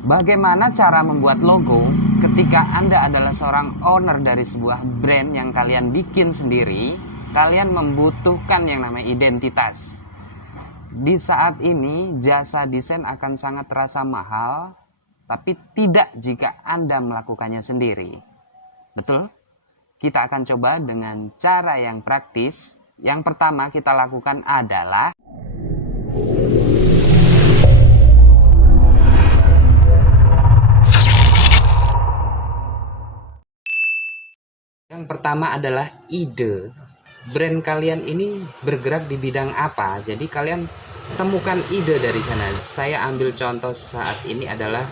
Bagaimana cara membuat logo ketika Anda adalah seorang owner dari sebuah brand yang kalian bikin sendiri? Kalian membutuhkan yang namanya identitas. Di saat ini jasa desain akan sangat terasa mahal, tapi tidak jika Anda melakukannya sendiri. Betul? Kita akan coba dengan cara yang praktis. Yang pertama kita lakukan adalah yang pertama adalah ide. Brand kalian ini bergerak di bidang apa? Jadi kalian temukan ide dari sana. Saya ambil contoh saat ini adalah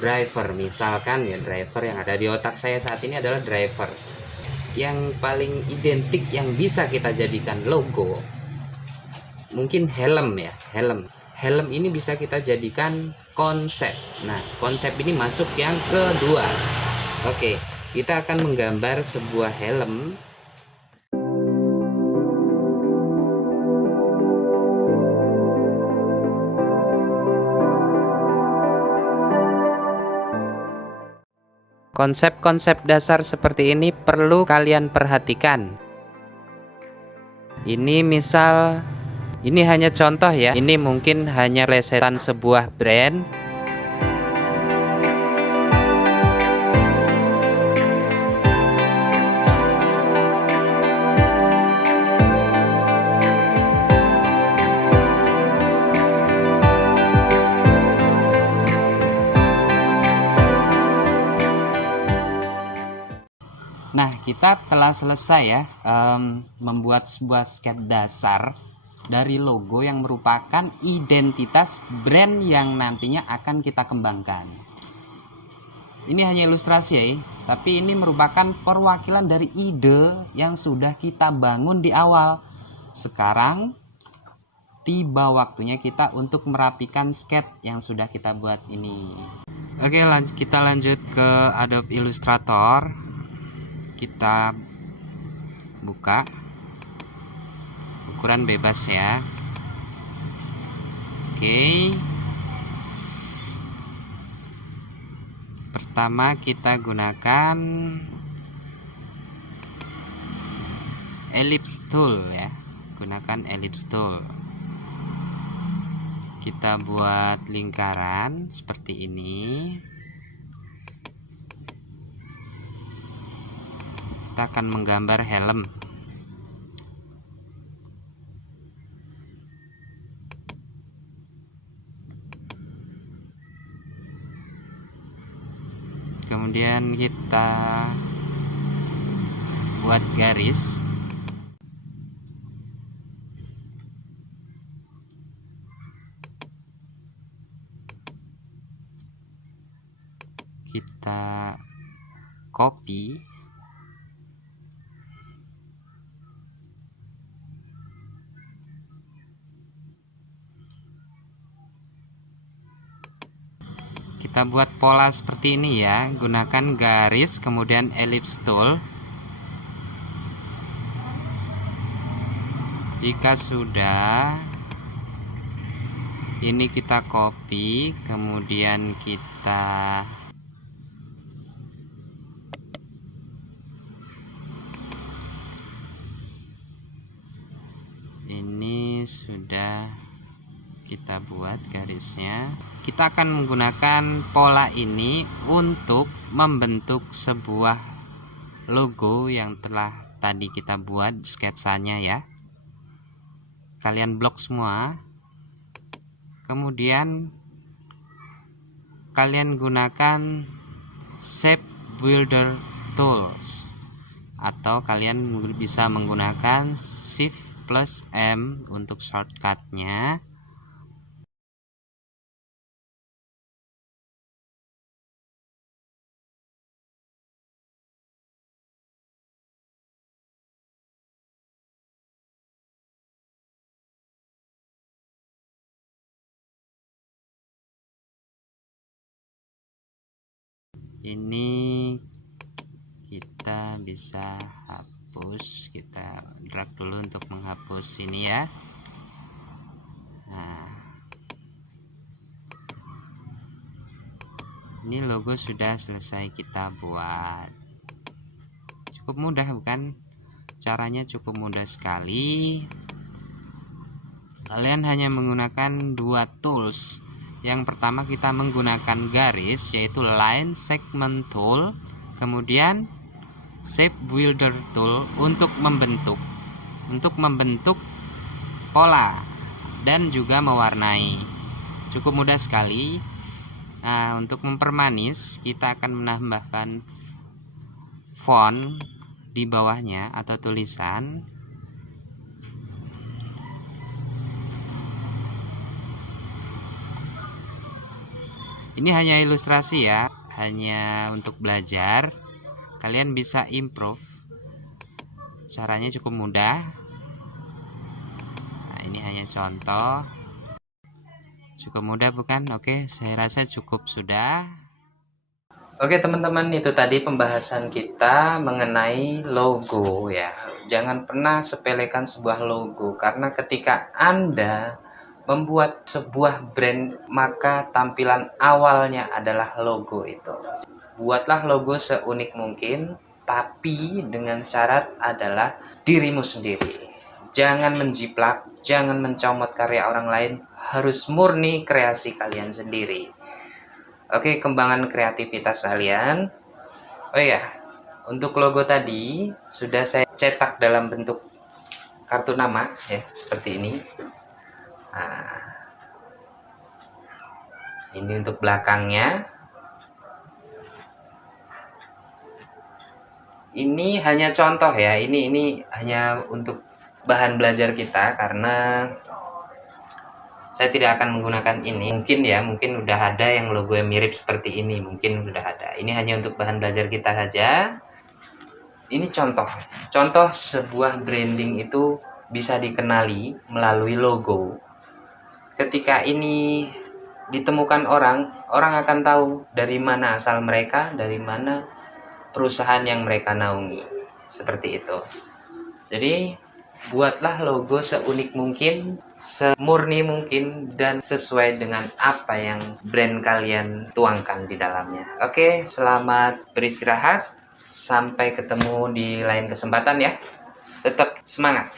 driver. Misalkan ya, driver yang ada di otak saya saat ini adalah driver. Yang paling identik yang bisa kita jadikan logo mungkin helm ya, helm ini bisa kita jadikan konsep. Nah, konsep ini masuk yang kedua. Oke, kita akan menggambar sebuah helm. Konsep-konsep dasar seperti ini perlu kalian perhatikan. Ini misal, ini hanya contoh ya. Ini mungkin hanya plesetan sebuah brand. Nah, kita telah selesai ya membuat sebuah sketch dasar dari logo yang merupakan identitas brand yang nantinya akan kita kembangkan. Ini hanya ilustrasi ya, tapi ini merupakan perwakilan dari ide yang sudah kita bangun di awal. Sekarang tiba waktunya kita untuk merapikan sketch yang sudah kita buat ini. Oke, kita lanjut ke Adobe Illustrator. Kita buka ukuran bebas ya. Oke, pertama kita gunakan ellipse tool ya, gunakan ellipse tool. Kita buat lingkaran seperti ini. Kita akan menggambar helm. Kemudian kita buat garis. Kita copy. Kita buat pola seperti ini ya, gunakan garis kemudian ellipse tool. Jika sudah, ini kita copy, kemudian kita ini sudah kita buat garisnya. Kita akan menggunakan pola ini untuk membentuk sebuah logo yang telah tadi kita buat sketsanya ya. Kalian blok semua. Kemudian kalian gunakan shape builder tools, atau kalian bisa menggunakan shift plus M untuk shortcutnya. Ini kita bisa hapus, kita drag dulu untuk menghapus ini ya. Nah, Ini logo sudah selesai kita buat. Cukup mudah bukan? Caranya cukup mudah sekali. Kalian hanya menggunakan dua tools. Yang pertama kita menggunakan garis, yaitu line segment tool, kemudian shape builder tool untuk membentuk pola dan juga mewarnai. Cukup mudah sekali. Nah, untuk mempermanis kita akan menambahkan font di bawahnya atau tulisan. Ini hanya ilustrasi ya, hanya untuk belajar. Kalian bisa improve. Caranya cukup mudah. Nah, ini hanya contoh. Cukup mudah bukan? Oke, saya rasa cukup sudah. Oke teman-teman, itu tadi pembahasan kita mengenai logo ya. Jangan pernah sepelekan sebuah logo, karena ketika Anda membuat sebuah brand, maka tampilan awalnya adalah logo itu. Buatlah logo seunik mungkin, tapi dengan syarat adalah dirimu sendiri. Jangan menjiplak, jangan mencomot karya orang lain, harus murni kreasi kalian sendiri. Oke, kembangan kreativitas kalian. Oh ya, untuk logo tadi sudah saya cetak dalam bentuk kartu nama ya, seperti ini. Nah, ini untuk belakangnya. Ini hanya contoh ya, ini hanya untuk bahan belajar kita, karena saya tidak akan menggunakan ini. Mungkin udah ada yang logo yang mirip seperti ini, mungkin udah ada. Ini hanya untuk bahan belajar kita saja. Ini contoh sebuah branding itu bisa dikenali melalui logo. Ketika ini ditemukan orang akan tahu dari mana asal mereka, dari mana perusahaan yang mereka naungi. Seperti itu. Jadi buatlah logo seunik mungkin, semurni mungkin, dan sesuai dengan apa yang brand kalian tuangkan di dalamnya. Oke, selamat beristirahat. Sampai ketemu di lain kesempatan ya. Tetap semangat.